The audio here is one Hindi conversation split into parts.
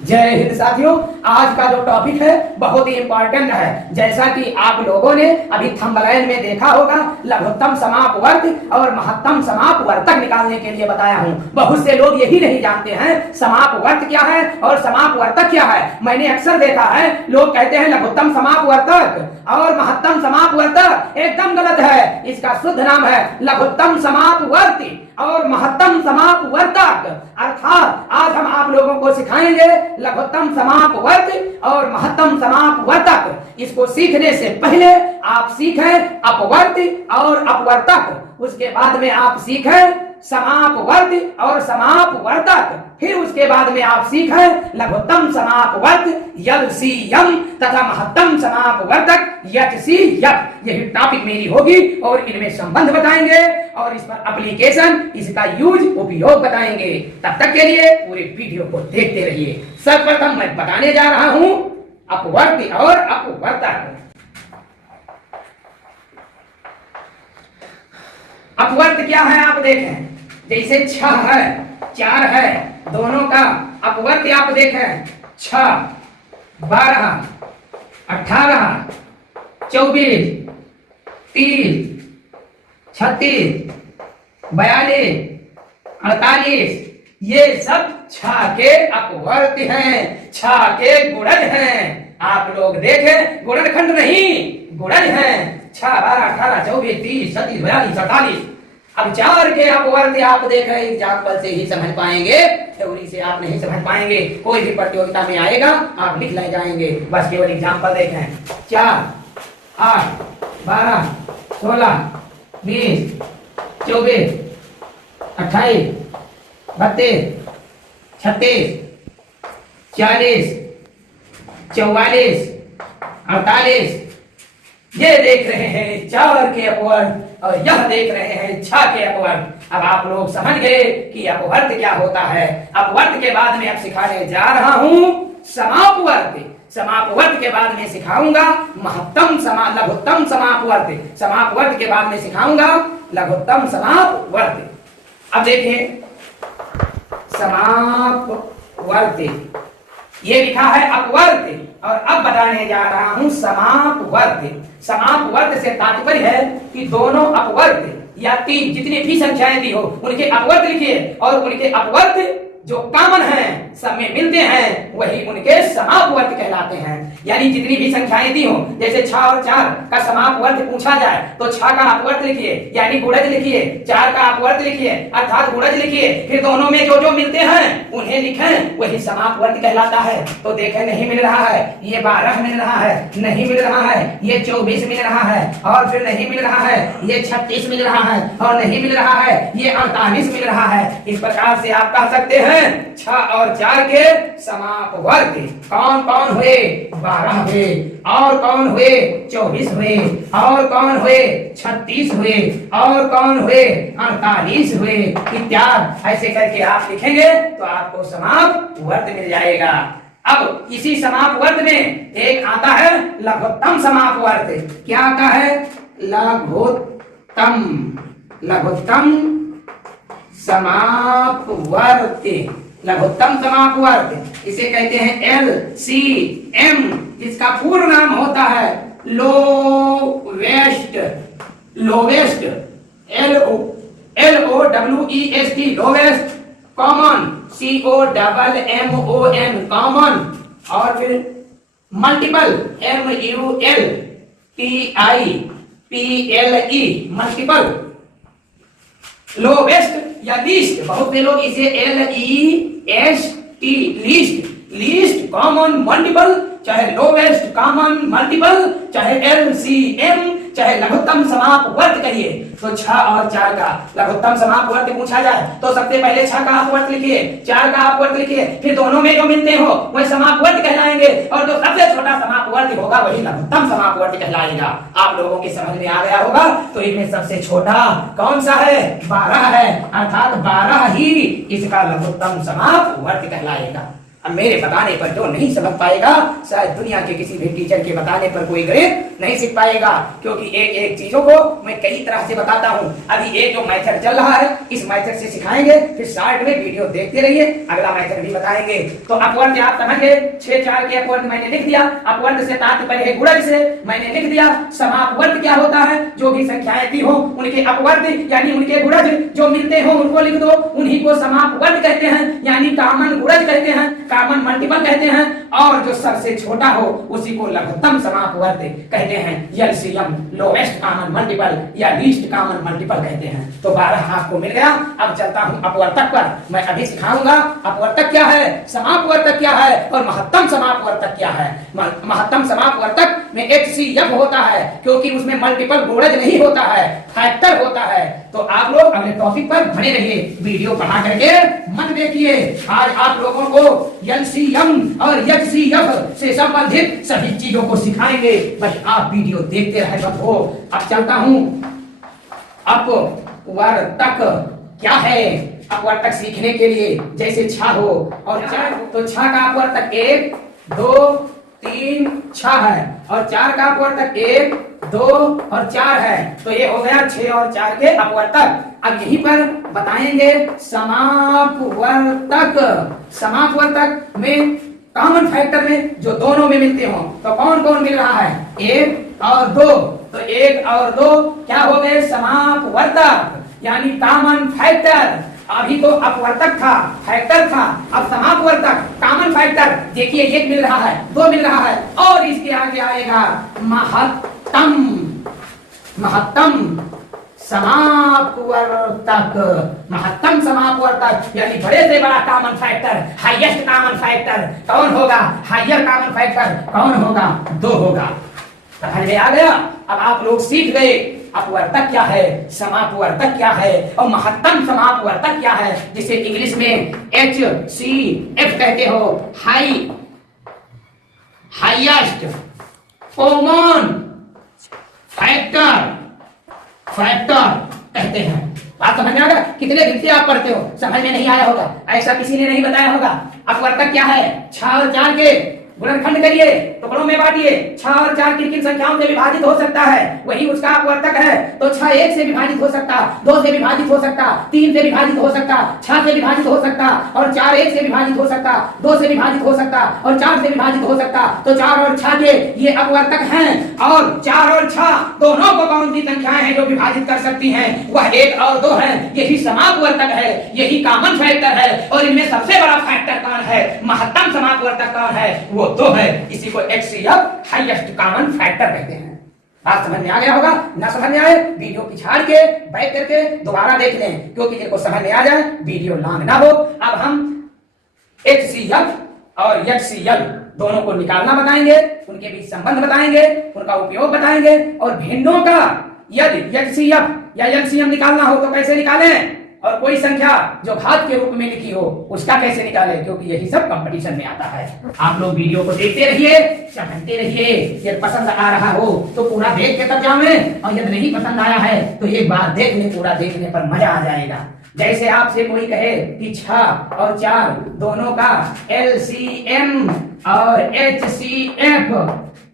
जय हिंद साथियों। आज का जो टॉपिक है बहुत ही इंपॉर्टेंट है। जैसा कि आप लोगों ने अभी थंबनेल में देखा होगा, लघुत्तम समापवर्त और महत्तम समापवर्तक निकालने के लिए बताया हूं। बहुत से लोग यही नहीं जानते हैं समापवर्त क्या है और समापवर्तक क्या है। मैंने अक्सर देखा है लोग कहते हैं लघुत्तम समापवर्तक और महत्तम समापवर्तक, एकदम गलत है। इसका शुद्ध नाम है लघुत्तम समापवर्ती और महत्तम समापवर्तक। अर्थात आज हम आप लोगों को सिखाएंगे लघुत्तम समापवर्त और महत्तम समापवर्तक। इसको सीखने से पहले आप सीखें अपवर्त और अपवर्तक, उसके बाद में आप सीखें समापवर्त और समापवर्तक, फिर उसके बाद में आप सीखें लघुत्तम समापवर्त यम तथा महत्तम समापवर्तक यम। यही टॉपिक मेरी होगी और इनमें संबंध बताएंगे और इस पर एप्लीकेशन, इसका यूज, उपयोग बताएंगे। तब तक के लिए पूरे वीडियो को देखते रहिए। सर्वप्रथम मैं बताने जा रहा हूं अपवर्त और अपवर्तक। अपवर्त क्या है आप देखें, जैसे 6 है 4 है, दोनों का अपवर्त आप देखें 6, 12, 18, 24, 30, 36, 42, 48, ये सब 6 के अपवर्त हैं, 6 के गुणज हैं। आप लोग देखें, गुणनखंड नहीं, गुणज हैं। 6, 12, 18, 24, 30, 36, 42, 48। अब 4 के अपवर्त आप देख रहे हैं, एग्जाम्पल से ही समझ पाएंगे, थ्योरी से आप नहीं समझ पाएंगे। कोई भी प्रतियोगिता में आएगा आप लिख ले जाएंगे, बस केवल एग्जाम्पल देखें। 4, 8, 12, 16, 20, 24, 28, 32, 36, 40, 44, 48। ये देख रहे हैं 4 के अपवर्त और यह देख रहे हैं 6 के अपवर्त। अब आप लोग समझ गए कि अपवर्त क्या होता है। अपवर्त के बाद में अब सिखाने जा रहा हूं समापवर्त। समापवर्त के बाद में सिखाऊंगा लघुत्तम समापवर्त। समापवर्त के बाद में सिखाऊंगा लघुत्तम समापवर्त। अब देखिए समापवर्त, ये लिखा है अपवर्त और अब बताने जा रहा हूं समापवर्त। समापवर्त से तात्पर्य है कि दोनों अपवर्त या 3 जितनी भी संख्याएं दी हो उनके अपवर्त लिखिए और उनके अपवर्त जो कॉमन हैं, सब में मिलते हैं, वही उनके समापवर्त कहलाते हैं। यानी जितनी भी संख्याएं दी हो, जैसे 6 और 4 का समापवर्त पूछा जाए तो 6 का अपवर्त लिखिए यानी गुणज लिखिए, 4 का अपवर्त लिखिए अर्थात गुणज लिखिए, फिर दोनों में जो जो मिलते हैं उन्हें लिखें, वही समापवर्त कहलाता है। तो देखें नहीं मिल रहा है, ये 12 मिल रहा है, नहीं मिल रहा है, ये 24 मिल रहा है और फिर नहीं मिल रहा है, ये 36 मिल रहा है और नहीं मिल रहा है, ये 48 मिल रहा है। इस प्रकार से आप कह सकते हैं 6 और 4 के समापवर्त कौन कौन हुए, 12 हुए, और कौन हुए 24 हुए, और कौन हुए 36 हुए, और कौन हुए 48 हुए इत्यादि। ऐसे करके आप लिखेंगे तो आपको समापवर्त मिल जाएगा। अब इसी समापवर्त में एक आता है लघुत्तम समापवर्त। क्या आता है? लघुत्तम समापवर्त। लघुत्तम समापवर्त इसे कहते हैं LCM, जिसका पूर्ण नाम होता है lowest. Lowest LOWEST lowest, common COMMON common, और फिर मल्टीपल MULTIPLE मल्टीपल। लोवेस्ट या लीस्ट, बहुत से लोग इसे LEST least, least common multiple, चाहे लोवेस्ट कॉमन मल्टीपल, चाहे LCM, चाहे लघुत्तम समापवर्त कहिए। तो 6 और 4 का लघुत्तम समापवर्त पूछा जाए तो सबसे पहले 6 का अपवर्त लिखिए, 4 का अपवर्त लिखिए, फिर दोनों में जो मिलते हो वह समापवर्त कहलाएंगे और जो सबसे छोटा समापवर्त होगा वही लघुत्तम समापवर्त कहलाएगा। आप लोगों की समझ में आ गया होगा। तो इनमें सबसे छोटा कौन सा है? 12 है, अर्थात 12 ही इसका लघुत्तम समापवर्त कहलाएगा। अब मेरे बताने पर जो नहीं समझ पाएगा, शायद दुनिया के किसी भी टीचर के बताने पर कोई गणित नहीं सीख पाएगा, क्योंकि एक एक चीजों को मैं कई तरह से बताता हूँ। अभी एक जो मेथड चल रहा है, इस मेथड से सिखाएंगे, फिर शॉर्ट में वीडियो देखते रहिए, अगला मेथड भी बताएंगे। तो अपवर्त आप समझ गए, 6-4 के अपवर्त मैंने लिख दिया। अपवर्त से तात्पर्य है गुणज से, मैंने लिख दिया। समापवर्त क्या होता है? जो भी संख्याएं दी हो उनके अपवर्त यानी उनके गुणज जो मिलते हो उनको लिख दो, उन्हीं को समापवर्त कहते हैं, यानी कॉमन गुणज कहते हैं, कॉमन मल्टीपल कहते हैं। और जो सबसे छोटा हो उसी को लघुत्तम समापवर्त कहते हैं, एलसीएम लोएस्ट कॉमन मल्टीपल या लीस्ट कॉमन मल्टीपल कहते हैं। तो 12 आपको मिल गया। अब चलता हूं अपवर्तक पर। मैं अभी सिखाऊंगा अपवर्तक क्या है, समापवर्तक क्या है और महत्तम समापवर्तक क्या है। महत्तम समापवर्तक में HCF होता है, क्योंकि उसमें मल्टीपल गुणज नहीं होता है, फैक्टर होता है। तो आप लोग अगले टॉपिक पर बने रहिए, वीडियो बढ़ा करके मन देखिए। आज आप लोगों को एलसीएम और एचसीएफ से संबंधित सभी चीजों को सिखाएंगे, बस आप वीडियो देखते रहे हो। अब चलता हूं अपवर्तक क्या है। अपवर्तक सीखने के लिए जैसे छा हो और चार, तो छा का अपवर्तक 1 2 3 6 है, और 4 का अपवर्तक 1 2 और 4 है। तो ये हो गया 6 और 4 के अपवर्तक। अब यहीं पर बताएंगे समापवर्तक। समापवर्तक में कॉमन फैक्टर में जो दोनों में मिलते हो, तो कौन कौन मिल रहा है? 1 और 2। तो 1 और 2 क्या हो गए? समापवर्तक यानी कॉमन फैक्टर। अभी तो अपवर्तक था, फैक्टर था, अब समापवर्तक कॉमन फैक्टर। देखिए 1 मिल रहा है, 2 मिल रहा है, और इसके आगे आएगा महत्तम। महत्तम समापवर्तक, महत्तम समापवर्तक यानी बड़े से बड़ा common factor, highest common factor कौन होगा? हाईयर कॉमन फैक्टर कौन होगा? 2 होगा। समझ में आ गया? अब आप लोग सीख गए अपवर्तक क्या है, समापवर्तक क्या है और महत्तम समापवर्तक क्या है, जिसे इंग्लिश में HCF कहते हो, हाईएस्ट कॉमन फैक्टर कहते हैं। बात समझ में आ गया? कितने दिन से आप पढ़ते हो, समझ में नहीं आया होगा, ऐसा किसी ने नहीं बताया होगा। अपवर्तक क्या है? 6 और 4 के गुणनखंड करिए, टुकड़ों में बांटिए। 6 और 4 किन किन संख्याओं से विभाजित हो सकता है, वही उसका अपवर्तक है। तो 6 1 से विभाजित हो सकता, 2 से विभाजित हो सकता, 3 से विभाजित हो सकता, 6 से विभाजित हो सकता, और 4 1 से विभाजित हो सकता, 2 से विभाजित हो सकता, और 4 से विभाजित हो सकता। तो 4 और 6 के ये अपवर्तक हैं। और 4 और 6 दोनों को कौन सी संख्याएं हैं जो विभाजित कर सकती हैं? वह 1 और 2 है। यही समापवर्तक है, यही कॉमन फैक्टर है। और इनमें सबसे बड़ा फैक्टर कौन है? महत्तम समापवर्तक कौन है? वो 2 है। इसी को HCF हाईएस्ट कॉमन फैक्टर कहते हैं। बात समझ में आ गया होगा? ना समझ में आए वीडियो पिछाड़ के बैठ करके दोबारा देख लें, क्योंकि जिनको समझ में आ जाए वीडियो लॉन्ग ना हो। अब हम HCF और HCL दोनों को निकालना बताएंगे, उनके बीच संबंध बताएंगे, उनका उपयोग बताएंगे, और भिन्नों का यदि HCF या LCM निकालना हो तो कैसे निकालें, और कोई संख्या जो घात के रूप में लिखी हो उसका कैसे निकाले, क्योंकि यही सब कंपटीशन में आता है। आप लोग वीडियो को देखते रहिए, समझते रहिए। यदि पसंद आ रहा हो तो पूरा देख के तब जाओ, और यदि नहीं पसंद आया है तो एक बार देख ले, पूरा देखने पर मजा आ जाएगा। जैसे आपसे कोई कहे कि 6 और 4 दोनों का LCM और HCF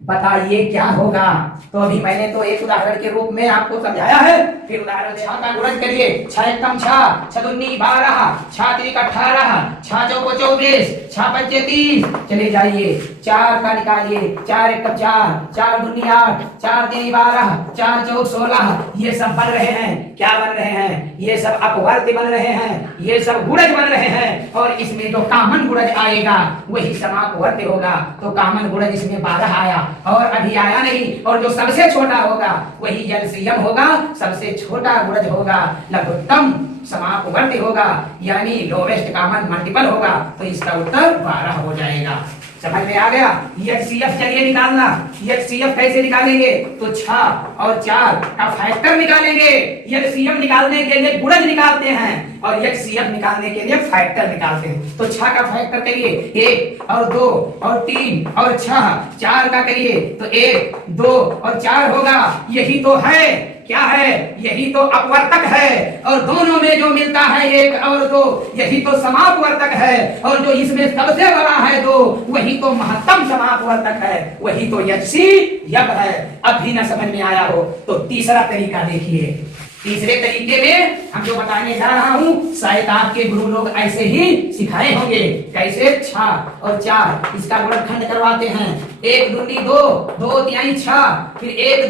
बताइए क्या होगा। तो अभी मैंने तो एक उदाहरण के रूप में आपको समझाया है, फिर उदाहरण 6 का गुणज करिए। 6 एकम 6, 6 दूनी 12, 6 त्रिक 18, 6 चौको 24, 6 पंचे 30। चले जाइए 4 का निकालिए। 4 एकम 4, 4 दूनी 8, 4 तीन 12, 4 चौक 16। ये सब बन रहे हैं, क्या बन रहे हैं? ये सब अपवर्त बन रहे हैं, ये सब गुणज बन रहे हैं। और इसमें जो कॉमन गुणज आएगा वही समापवर्त होगा। तो कॉमन गुणज इसमें 12 आया, और अभी आया नहीं। और जो सबसे छोटा होगा वही एलसीएम होगा, सबसे छोटा गुणज होगा, लघुत्तम समापवर्त होगा, यानी लोवेस्ट कॉमन मल्टीपल होगा। तो इसका उत्तर 12 हो जाएगा। समझ में आ गया? HCF चलिए निकालना। HCF कैसे निकालेंगे? तो 6 और 4 का फैक्टर निकालेंगे। LCM निकालने के लिए गुणज निकालते हैं, और HCF निकालने के लिए फैक्टर निकालते हैं। तो 6 का फैक्टर करिए, 1 और 2 और 3 और 6। 4 का करिए तो 1 2 और 4 होगा। यही तो है, क्या है? यही तो अपवर्तक है। और दोनों में जो मिलता है 1 और 2, यही तो समापवर्तक है। और जो इसमें सबसे बड़ा वही तो महत्तम समापवर्तक है, वही तो यजसी यप है। अब भी ना समझ में आया हो तो तीसरा तरीका देखिए। तीसरे तरीके में हम जो बताने जा रहा हूं शायद आपके गुरु लोग ऐसे ही सिखाए होंगे। कैसे? 6 और 4 इसका गुणनखंड करवाते हैं। 1 दूनी 2, 2 तिहाई 6, फिर 1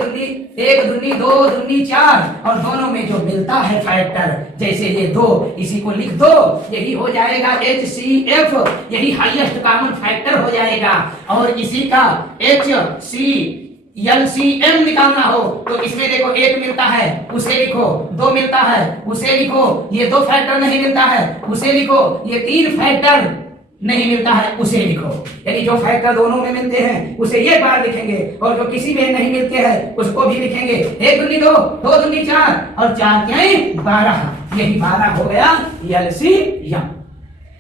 दूनी 2 दूनी 4 और दोनों में जो मिलता है फैक्टर, जैसे ये 2 इसी को लिख दो, यही हो जाएगा HCF, यही हाईएस्ट कॉमन फैक्टर हो जाएगा। और इसी का LCM निकालना हो तो इसमें देखो 1 मिलता है उसे लिखो, 2 मिलता है उसे लिखो, ये 2 फैक्टर नहीं मिलता है उसे लिखो, ये 3 फैक्टर नहीं मिलता है उसे लिखो। यानी जो फैक्टर दोनों में मिलते हैं उसे ये बार लिखेंगे और जो किसी में नहीं मिलते हैं उसको भी लिखेंगे। 1 दूनी 2, 2 दूनी 4 और 4 क्या है 12, यही 12 हो गया LCM।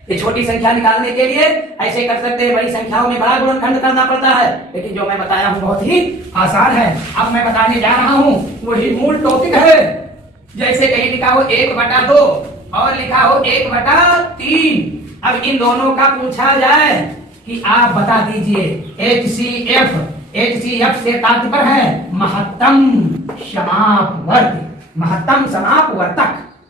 ये छोटी संख्या निकालने के लिए ऐसे कर सकते हैं, बड़ी संख्याओं में बड़ा गुणनखंड करना पड़ता है, लेकिन जो मैं बताया हूं बहुत ही आसान है। अब मैं बताने जा रहा हूं वही मूल टॉपिक है। जैसे कहीं लिखा हो 1/2 और लिखा हो 1/3। अब इन दोनों का पूछा जाए कि आप बता दीजिए HCF से तात्पर्य है महत्तम समापवर्तक, महत्तम समापवर्तक।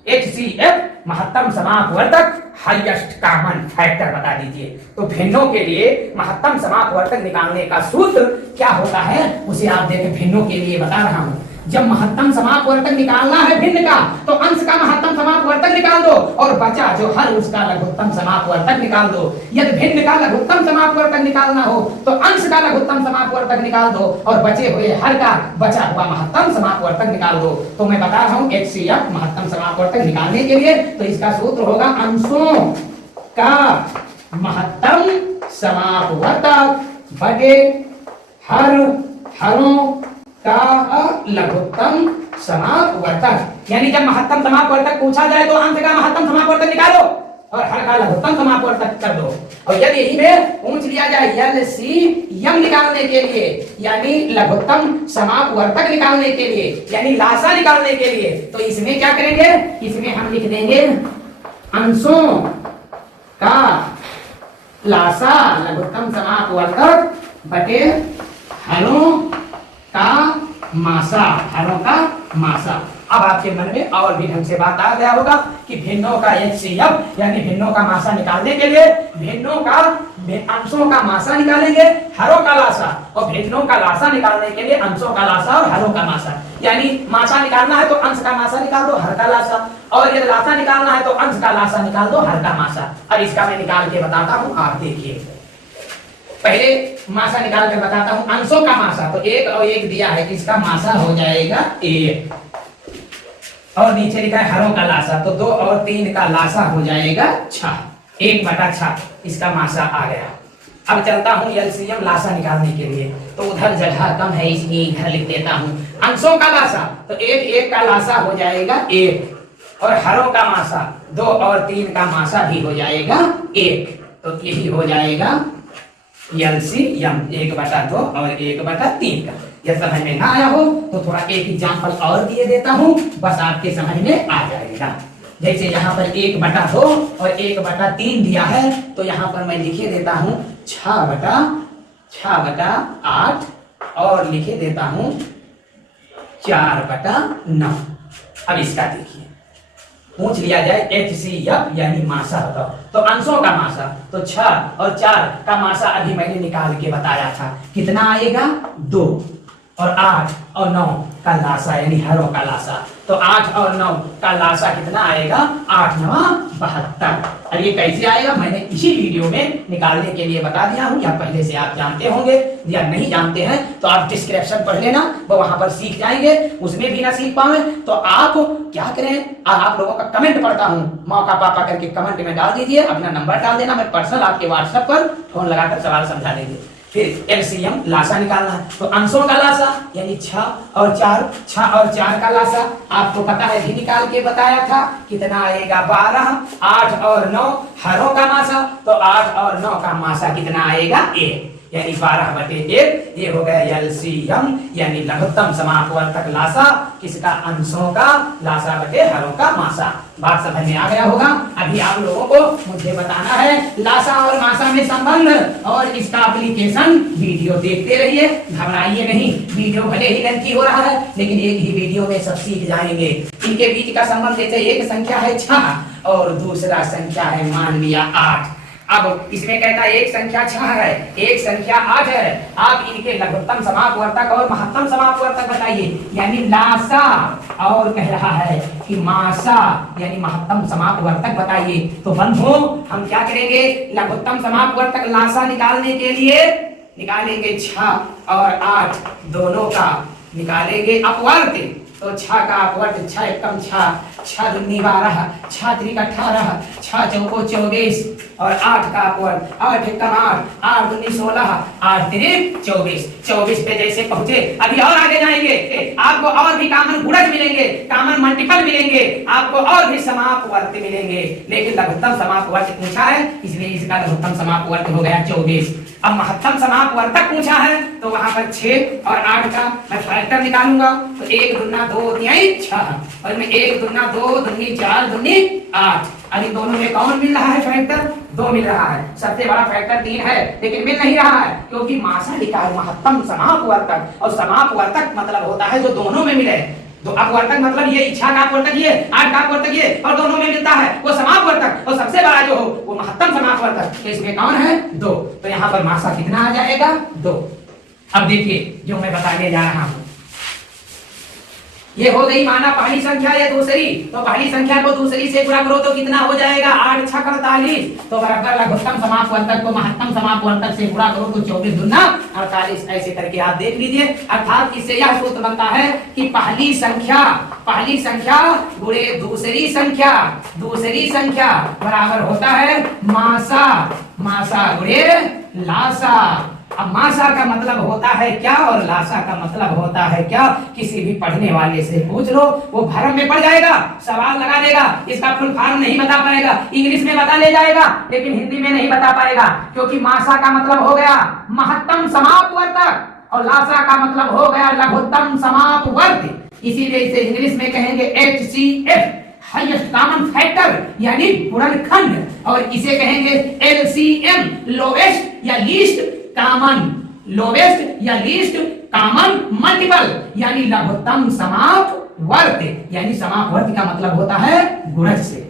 HCF महत्तम समापवर्तक, हाईएस्ट कॉमन फैक्टर बता दीजिए। तो भिन्नों के लिए महत्तम समापवर्तक निकालने का सूत्र क्या होता है उसे आप देखें। भिन्नों के लिए बता रहा हूं, जब महत्तम समापवर्तक निकालना है भिन्न का तो अंश का महत्तम समापवर्तक निकाल दो और बचा जो हर उसका लघुत्तम समापवर्तक निकाल दो। यदि भिन्न का लघुत्तम समापवर्तक निकालना हो तो अंश का लघुत्तम समापवर्तक निकाल दो और बचे हुए हर का बचा हुआ महत्तम समापवर्तक निकाल दो। तो मैं बता रहा हूं HCF महत्तम समापवर्तक निकालने के लिए तो इसका सूत्र होगा अंशों का महत्तम समापवर्तक बटे हरों का लघुत्तम समापवर्तक। यानी जब महत्तम समापवर्तक पूछा जाए तो अंश का महत्तम समापवर्तक निकालो और हर का लघुत्तम समापवर्तक कर दो। और यदि यही में पूछ लिया जाए LCM निकालने के लिए यानी लघुत्तम समापवर्तक निकालने के लिए यानी लासा निकालने के लिए तो इसमें क्या करेंगे, इसमें हम लिख देंगे अंशों का लासा लघुत्तम समापवर्तक बटे हरों का मासा, हरों का मासा। अब आपके मन में और भी ढंग से बात आ गया होगा कि भिन्नों का HCF यानी भिन्नों का मासा निकालने के लिए भिन्नों का अंशों का मासा निकालेंगे, हरों का लासा, और भिन्नों का लासा निकालने के लिए अंशों का लासा और हरों का मासा। यानी मासा निकालना है तो अंश का मासा निकाल दो, हर का लासा, और यदि लासा निकालना है तो अंश का लासा निकाल दो, हर का मासा। अब इसका मैं निकाल के बताता हूं, आप देखिए। पहले मासा निकाल कर बताता हूं अंशों का मासा। तो 1 और 1 दिया है, इसका मासा हो जाएगा 1 और नीचे लिखा है हरों का लासा तो 2 और 3 का लासा हो जाएगा 6, 1/6 इसका मासा आ गया। अब चलता हूं LCM लासा निकालने के लिए तो उधर जगह कम है इसलिए इधर लिख देता हूं अंशों का लासा। तो 1 का लासा हो जाएगा 1 और हरों का मासा 2 और 3 का मासा भी हो जाएगा 1। तो यही हो जाएगा LCM 1/2 और 1/3 का। यह समझ में ना आया हो तो थोड़ा एक एग्जांपल और दिए देता हूं, बस आपके समझ में आ जाएगा। जैसे यहाँ पर 1/2 और 1/3 दिया है तो यहाँ पर मैं लिखे देता हूं 6/8 और लिखे देता हूं 4/9। अब इसका देखिए, पूछ लिया जाए HCF यानी मासा बताओ तो अंशों का मासा तो 6 और 4 का मासा अभी मैंने निकाल के बताया था, कितना आएगा 2 और 8 और 9 का लासा यानी हरों का लासा। तो 8 और 9 का लासा कितना आएगा 8 9 72। और ये कैसे आएगा मैंने इसी वीडियो में निकालने के लिए बता दिया हूं, या पहले से आप जानते होंगे या नहीं जानते हैं तो आप डिस्क्रिप्शन पढ़ लेना, वो वहां पर सीख जाएंगे। उसमें भी ना सीख पाए तो आप क्या करें, आप लोगों का कमेंट पढ़ता हूं, मौका पापा करके कमेंट में डाल दीजिए, अपना नंबर डाल देना, मैं पर्सनल आपके व्हाट्सएप पर फोन लगाकर सवाल समझा देंगे। फिर LCM लासा निकालना है तो अंशों का लासा यानी 6 और 4 का लासा आपको पता है भी निकाल के बताया था, कितना आएगा 12। 8 और 9 हरों का मासा तो 8 और 9 का मासा कितना आएगा 1। यानी 12/1 ये हो गया एलसीएम यानी लघुत्तम समापवर्तक लासा किसका, अंशों का लासा बटे हरों का मासा। बात समझ में आ गया होगा। अभी आप लोगों को मुझे बताना है लासा और मासा में संबंध और इसका एप्लीकेशन। वीडियो देखते रहिए, घबराइए नहीं। वीडियो भले ही लेंथी हो रहा है लेकिन एक ही वीडियो में सब सीख जाएंगे। इनके बीच का संबंध जैसे एक संख्या है 6 और दूसरा संख्या है मान लिया 8। अब इसमें कहता है एक संख्या 6 है, एक संख्या 8 है। आप इनके लघुत्तम समापवर्तक और महत्तम समापवर्तक बताइए, यानी लासा और कह रहा है कि मासा यानी महत्तम समापवर्तक बताइए। तो बंधुओं हम क्या करेंगे, लघुत्तम समापवर्तक लासा निकालने के लिए निकालेंगे 6 और 8 दोनों का निकालेंगे अपवर्त। तो 6 का अपवर्त 6 एकम 6, 6 दूनी 12, 6 त्रिक 18, 6 चौको 24 और 8 का अपवर्त 8 एकम 8, 8 दूनी 16, 8 त्रिक 24। 24 पे जैसे पहुंचे अभी और आगे जाएंगे, आपको और भी कॉमन गुणज मिलेंगे, कॉमन मल्टीपल मिलेंगे, आपको और भी समापवर्त मिलेंगे। लेकिन लघुत्तम समापवर्त पूछा है इसलिए इसका लघुत्तम समापवर्त हो गया 24। अब महत्तम समापवर्तक पूछा है तो वहां पर 6 और 8 का मैं फैक्टर निकालूंगा। तो 1 दूना 2 तिहाई 6 और मैं 1 दूना 2 दूनी 4 दूनी 8। अब इन दोनों में कौन मिल रहा है फैक्टर, 2 मिल रहा है। सबसे बड़ा फैक्टर 3 है लेकिन मिल नहीं रहा है क्योंकि मासा लिखा है महत्तम समापवर्तक और समापवर्तक मतलब होता है जो दोनों में मिले। तो अपवर्तक मतलब ये इच्छा का अपवर्तक ये, 8 का अपवर्तक ये और दोनों में मिलता है वो समापवर्तक और सबसे बड़ा जो हो वो महत्तम समापवर्तक। तो इसमें कौन है, 2। तो यहाँ पर मासा कितना आ जाएगा, 2। अब देखिए जो मैं बताने जा रहा हूं, ये हो गई माना पहली संख्या या दूसरी। तो पहली संख्या को दूसरी से गुणा करो तो कितना हो जाएगा, 8 6 48। तो बराबर लघुत्तम समापवर्तक को महत्तम समापवर्तक से गुणा करो तो 24 दूना 48। ऐसे करके आप देख लीजिए। अर्थात इससे यह सूत्र बनता है कि पहली संख्या गुणे दूसरी संख्या बराबर होता है मासा गुणे लासा। अब मासा का मतलब होता है क्या और लासा का मतलब होता है क्या, किसी भी पढ़ने वाले से पूछ लो वो भरम में पड़ जाएगा, सवाल लगा देगा, इसका फुल फॉर्म नहीं बता पाएगा, इंग्लिश में बता ले जाएगा लेकिन हिंदी में नहीं बता पाएगा। क्योंकि मासा का मतलब हो गया महत्तम समापवर्तक और लासा का मतलब हो गया लघुत्तम समापवर्त। इसीलिए इसे इंग्लिश में कहेंगे HCF हाईएस्ट कॉमन फैक्टर यानी गुणनखंड, और इसे कहेंगे LCM लोवेस्ट या लीस्ट कॉमन मल्टीपल यानी लघुत्तम समापवर्त। यानी समापवर्त का मतलब होता है गुणज से।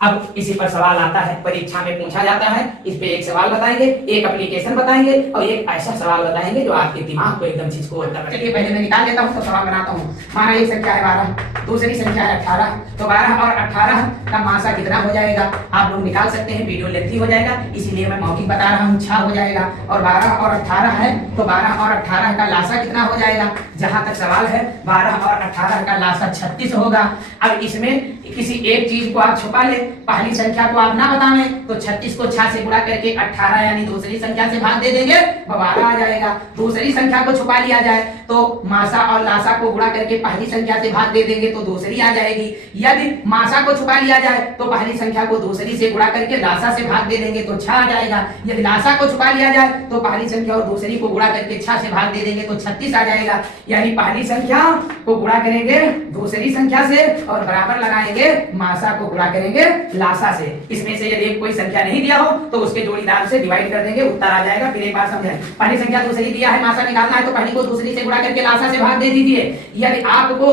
अब इसी पर सवाल आता है, परीक्षा में पूछा जाता है। इस पे एक सवाल बताएंगे, एक एप्लीकेशन बताएंगे और एक ऐसा सवाल बताएंगे जो आपके दिमाग को एकदम झिझको करता है। चलिए पहले मैं निकाल लेता हूँ तो सवाल बनाता हूँ। माना एक संख्या है 12, दूसरी संख्या है 18। तो 12 और 18 का मासा कितना हो जाएगा, आप लोग निकाल सकते हैं। वीडियो लेंथी हो जाएगा इसीलिए मैं मौखिक बता रहा हूँ। 6 हो जाएगा और 12 और 18 है तो 12 और 18 का लासा कितना हो जाएगा। जहां तक सवाल है 12 और 18 का लासा 36 होगा। अब इसमें किसी एक चीज को आप छुपा ले, पहली संख्या को आप ना बताने तो 36 को 6 से गुणा करके 18 यानी दूसरी संख्या से भाग दे देंगे 12 आ जाएगा। दूसरी संख्या को छुपा लिया जाए तो मासा और लासा को गुणा करके पहली संख्या से भाग दे देंगे तो दूसरी आ जाएगी। यदि मासा को छुपा लिया जाए तो पहली संख्या को दूसरी से गुणा करके लासा से भाग दे देंगे तो 6 आ जाएगा। यदि लासा को छुपा लिया जाए तो पहली संख्या और दूसरी को गुणा करके 6 से भाग दे देंगे तो 36 आ जाएगा। यानी पहली संख्या को गुणा करेंगे दूसरी संख्या से और बराबर लगाएंगे मासा को गुणा करेंगे लासा से। इसमें से यदि कोई संख्या नहीं दिया हो तो उसके जोड़ीदार से डिवाइड कर देंगे, उत्तर आ जाएगा। फिर एक बार समझाएं, पहली संख्या दूसरी दिया है, मासा निकालना है तो पहली को दूसरी से गुणा करके लासा से भाग दे दीजिए। यदि आपको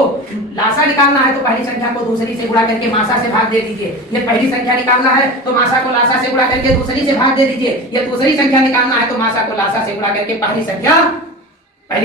लासा निकालना है तो पहली संख्या को दूसरी से गुणा करके मासा से भाग दे दीजिए। यदि पहली संख्या निकालना है तो मासा को लासा से गुणा करके दूसरी से भाग दे दीजिए। यदि दूसरी संख्या निकालना है तो मासा को लासा से गुणा करके पहली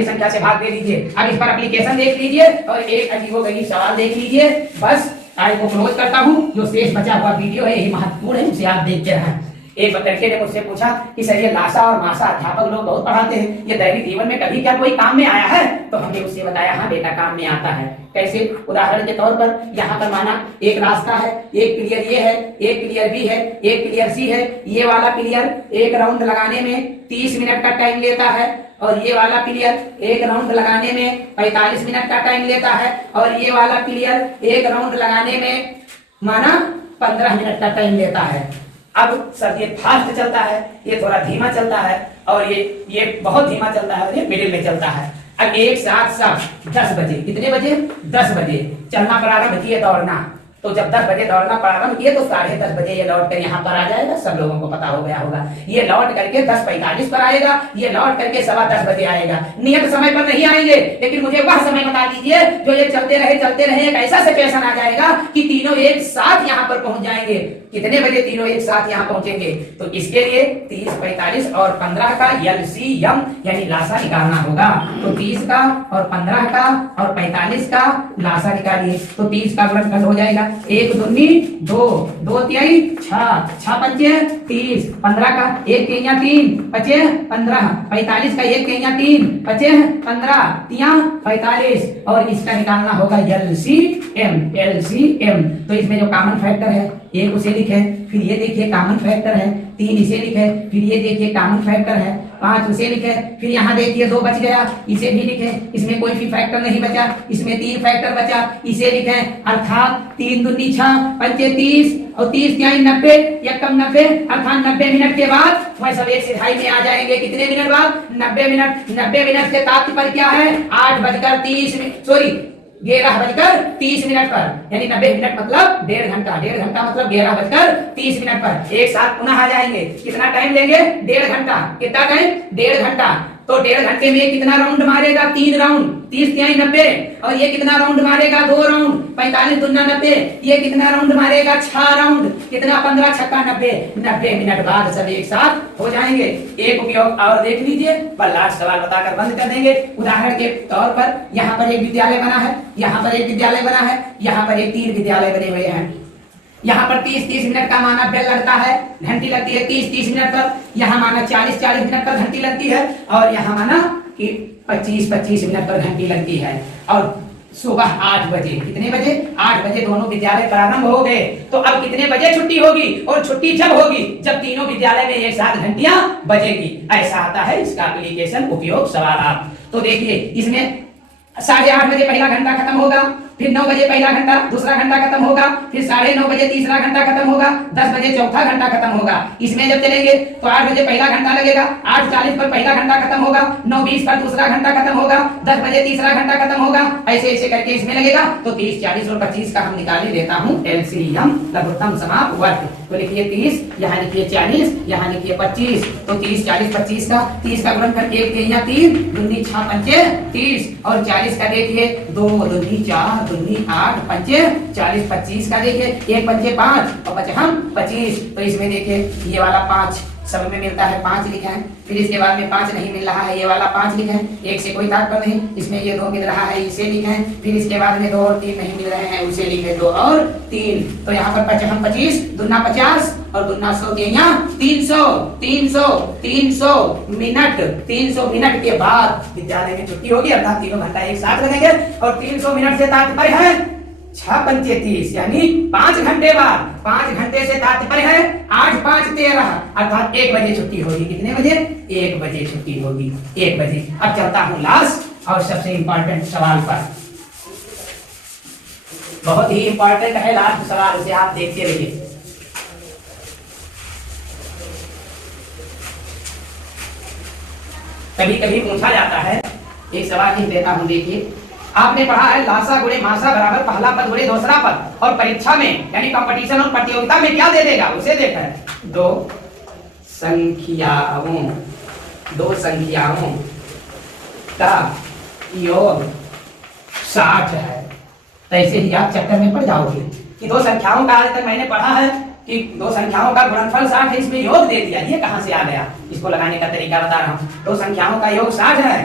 संख्या से भाग दे दीजिए। अब इस पर एप्लीकेशन देख लीजिए और एक अजीबोगरीब सवाल देख लीजिए। बस टाइम को क्लोज करता हूँ। जो शेष बचा हुआ वीडियो है यही महत्वपूर्ण है, उसे आप देखते रहें। एक लड़के ने मुझसे पूछा कि सर ये लासा और मासा अध्यापक लोग बहुत पढ़ाते हैं, ये दैनिक जीवन में कभी क्या कोई काम में आया है। तो हमने उससे बताया हाँ बेटा काम में आता है। कैसे, उदाहरण के तौर पर यहाँ पर माना एक रास्ता है, एक पिलियर ये है, एक पिलियर बी है, एक पिलियर सी है। ये वाला पिलियर एक राउंड लगाने में 30 मिनट का टाइम लेता है और ये वाला पिलियर एक राउंड लगाने में 45 मिनट का टाइम लेता है और ये वाला पिलियर एक राउंड लगाने में माना 15 मिनट का टाइम लेता है। अब सब ये फास्ट चलता है, ये थोड़ा धीमा चलता है, और ये बहुत धीमा चलता है, और ये मिडिल में चलता है। अब एक साथ सब 10 बजे, कितने बजे? 10 बजे चलना प्रारंभ किए, दौड़ना। तो जब 10 बजे दौड़ना प्रारंभ किए तो 10:30 बजे ये लौट कर यहाँ पर आ जाएगा। सब लोगों को पता हो गया होगा। ये लौट करके 10:45 पर आएगा, ये लौट करके 10:15 बजे आएगा। नियत समय पर नहीं आएंगे, लेकिन मुझे वह समय बता दीजिए जो ये चलते रहे एक ऐसा सिचुएशन आ जाएगा कि तीनों एक साथ यहाँ पर पहुंच जाएंगे। कितने बजे तीनों एक साथ यहाँ पहुंचेंगे? तो इसके लिए 30, 45 और 15 का LCM यानी लासा निकालना होगा। तो 30 का और 15 का और 45 का लासा निकालिए। तो 30 का गुणनफल हो जाएगा 1 दूनी 2, 2 तिहाई 6, 6 पंचे 30, 15 का 1 तिहाई 3, पचे 15, 45 का 1 तिहाई 3, पचे 15, तिया 45, और इसका निकालना होगा LCM। तो इसमें जो कॉमन फैक्टर है एक उसे लिखे, फिर ये देखिए कॉमन फैक्टर है 3 इसे लिखे, फिर ये देखिए कॉमन फैक्टर है 5 उसे लिखे, फिर यहाँ देखिए 2 बच गया इसे भी लिखे, इसमें कोई भी फैक्टर नहीं बचा, इसमें 3 फैक्टर बचा इसे लिखे। अर्थात 3 दूनी 6, पंचे 30 और 30 तिहाई 90, एकम 90, अर्थात 90 मिनट के बाद वह सब एक सिधाई में आ जाएंगे। कितने मिनट बाद? 90 मिनट। 90 मिनट से तात्पर्य क्या है? 8:30 सॉरी 11:30 मिनट पर, यानी 90 मिनट मतलब 1.5 घंटा, 1.5 घंटा मतलब 11:30 मिनट पर एक साथ पुनः आ जाएंगे। कितना टाइम लेंगे? 1.5 घंटा। कितना टाइम? 1.5 घंटा। तो 1.5 घंटे में कितना राउंड मारेगा? 3 राउंड, 30 तिहाई 90, और ये कितना राउंड मारेगा? 2 राउंड, 45 दूना 90, ये कितना राउंड मारेगा? 6 राउंड, कितना? 15 छक्का 90। 90 मिनट बाद सब एक साथ हो जाएंगे। एक उपयोग और देख लीजिए, पर लास्ट सवाल बताकर बंद कर देंगे। उदाहरण के तौर पर यहाँ पर एक विद्यालय बना है, यहाँ पर एक विद्यालय बना है, यहाँ पर एक 3 विद्यालय बने हुए हैं। यहाँ पर 30-30 मिनट का माना बेल लगता है, घंटी लगती है 30-30 मिनट पर। यहाँ माना 40-40 मिनट पर घंटी लगती है, और यहाँ माना कि 25-25 मिनट पर घंटी लगती है। और सुबह 8 बजे, कितने बजे? 8 बजे दोनों विद्यालय प्रारंभ हो गए। तो अब कितने बजे छुट्टी होगी? और छुट्टी जब होगी जब तीनों विद्यालय में एक साथ घंटियां बजेगी। ऐसा आता है इसका एप्लीकेशन उपयोग सवाल। आप तो देखिए इसमें 8:30 बजे पहला घंटा खत्म होगा, फिर 9 बजे पहला घंटा दूसरा घंटा खत्म होगा, फिर 9:30 बजे तीसरा घंटा खत्म होगा, 10 बजे चौथा घंटा खत्म होगा। इसमें जब चलेंगे तो 8 बजे पहला घंटा लगेगा, 8:40 पर पहला घंटा खत्म होगा, 9:20 पर दूसरा घंटा खत्म होगा, 10 बजे तीसरा घंटा खत्म होगा। ऐसे ऐसे करके इसमें लगेगा। तो 30, 40 और 25 का हम निकाल ही देता हूँ LCM, लघुत्तम समाप वर्ग। तो लिखिए 30, यहाँ लिखिए 40, यहाँ लिखिए 25। तो 30, 40, 25 का 30 का गुणनफल 1 तिहाई 3, दूनी 6 पंचे 30, और 40 का देखिए 2 दूनी 4 दूनी 8 पंचे 40, 25 का देखिए 1 पंचे 5 और बचे हम 25। तो इसमें देखिए ये वाला 5 सब में मिलता है, 5 लिखा है। फिर इसके बाद में 5 नहीं मिल रहा है, ये वाला 5 लिखा है, 1 से कोई तात्पर्य नहीं। इसमें ये 2 मिल रहा है, इसे लिखा है। फिर इसके बाद में 2 और 3 नहीं मिल रहे हैं, उसे लिखे 2 और 3। तो यहाँ पर बचे हम 25 दूना 50 और दूना 100 के यहाँ 300 300 300 मिनट। 300 मिनट के बाद विद्यालय में छुट्टी होगी, अर्थात तीनों घंटा एक साथ लगेंगे। और 300 मिनट से तात्पर्य है 6 पंचे 30, यानी 5 घंटे बाद। 5 घंटे से तात्पर्य है 8 5 13, अर्थात 1 बजे छुट्टी होगी। कितने बजे? 1 बजे छुट्टी होगी, 1 बजे। अब चलता हूँ लास्ट और सबसे इंपॉर्टेंट सवाल पर। बहुत ही इंपॉर्टेंट है लास्ट सवाल, उसे आप देखते रहिए। कभी कभी पूछा जाता है, एक सवाल लिख देता हूं। देखिए आपने पढ़ा है लासा गुणे मासा बराबर पहला पद गुणे दूसरा पद, और परीक्षा में यानी कंपटीशन और प्रतियोगिता में क्या दे देगा उसे देखा है। 2 संख्याओं का योग 60 है। तो ऐसे ही आप चक्कर में पड़ जाओगे कि 2 संख्याओं का, आज तक मैंने पढ़ा है कि 2 संख्याओं का गुणनफल 60 है, इसमें योग दे दिया, ये कहां से आ गया? इसको लगाने का तरीका बता रहा हूं। 2 संख्याओं का योग 60 है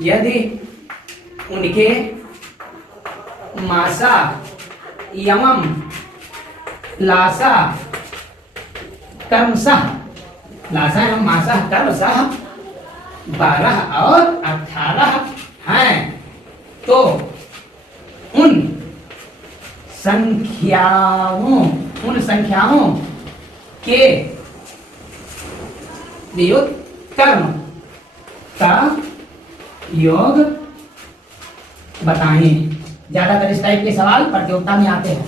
यदि उनके मासा एवं लासा क्रमशः 12 और 18 हैं, तो उन संख्याओं के व्युत्क्रम का योग बताएं। ज्यादातर इस टाइप के सवाल प्रतियोगिता में आते हैं।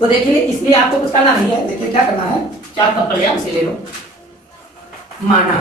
तो देखिए इसलिए आपको कुछ करना नहीं है। देखिए क्या करना है, 4 कप लिया उसे ले लो। माना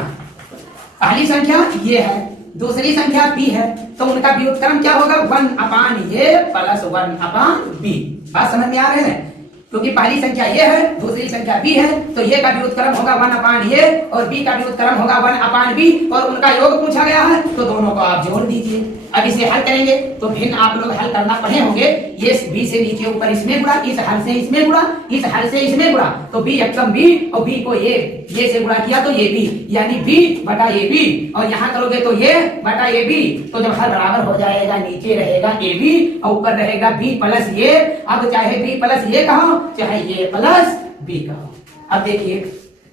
पहली संख्या ये है, दूसरी संख्या b है, तो उनका व्युत्क्रम क्या होगा 1/a प्लस 1/b। बात समझ में आ रहे हैं? क्योंकि पहली संख्या ये है, दूसरी संख्या b है, तो ये का व्युत्क्रम होगा 1/a और b का व्युत्क्रम होगा 1/b और उनका योग पूछा गया है, तो दोनों को आप जोड़ दीजिए। अब इसे हल करेंगे तो भिन्न आप लोग हल करना पढ़े होंगे। ये b से नीचे ऊपर इसमें गुणा, इस हल से इसमें गुणा, इस हल से इसमें गुणा, तो b एकम b और b को ये से गुणा किया तो ये b, यानी b बटा ये b, और यहाँ करोगे तो ये बटा ये b। तो जब हल बराबर हो जाएगा, नीचे रहेगा ए b और ऊपर रहेगा b प्लस ये। अब चाहे b प्लस ये कहो, चाहे ये प्लस b कहो। अब देखिए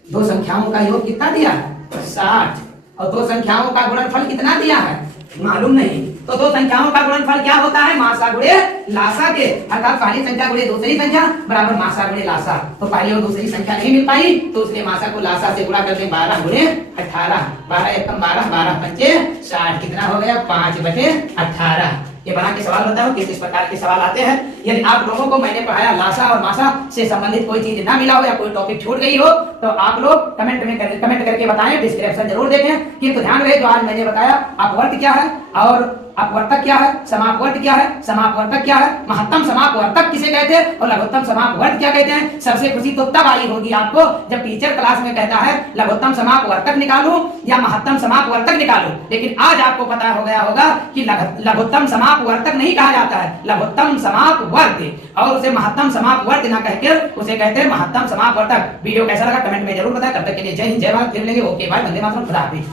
दो संख्याओं का योग कितना दिया है 60, और दो संख्याओं का गुणनफल कितना दिया है मालूम नहीं। तो दो संख्याओं का गुणनफल क्या होता है, मासा गुणे लासा के, अर्थात पहली संख्या गुणे दूसरी संख्या बराबर मासा गुणे लासा। तो पहली और दूसरी संख्या नहीं मिल पाई तो उसने मासा को लासा से गुणा करते 12 गुणे 18, 12 एकम 12, 12 पंचे 60, कितना हो गया 5/18। ये बना के सवाल होता है, किस प्रकार के सवाल आते हैं। यदि आप लोगों को मैंने पढ़ाया लासा और मासा से संबंधित कोई चीज ना मिला हो या कोई टॉपिक छूट गई हो तो आप लोग कमेंट करके बताएं, डिस्क्रिप्शन जरूर देखें। किंतु ध्यान रहे जो आज मैंने बताया अपवर्त क्या है और अपवर्तक क्या है, समापवर्त क्या है, समापवर्तक क्या है, महत्तम समापवर्तक किसे कहते हैं और लघुत्तम समापवर्त क्या कहते हैं। सबसे खुशी तो तब आई होगी आपको जब टीचर क्लास में कहता है लघुत्तम समापवर्तक निकालो या महत्तम समापवर्तक निकालो। लेकिन आज आपको पता हो गया होगा कि लघुत्तम समापवर्तक नहीं कहा जाता है, लघुत्तम समापवर्त, और उसे महत्तम समापवर्त ना कहकर उसे कहते हैं महत्तम समापवर्तक। वीडियो कैसा लगा कमेंट में जरूर बताएं। तब तक के लिए जय हिंद, जय भारत। फिर मिलेंगे। ओके बाय, वंदे मातरम, खुदा हाफिज।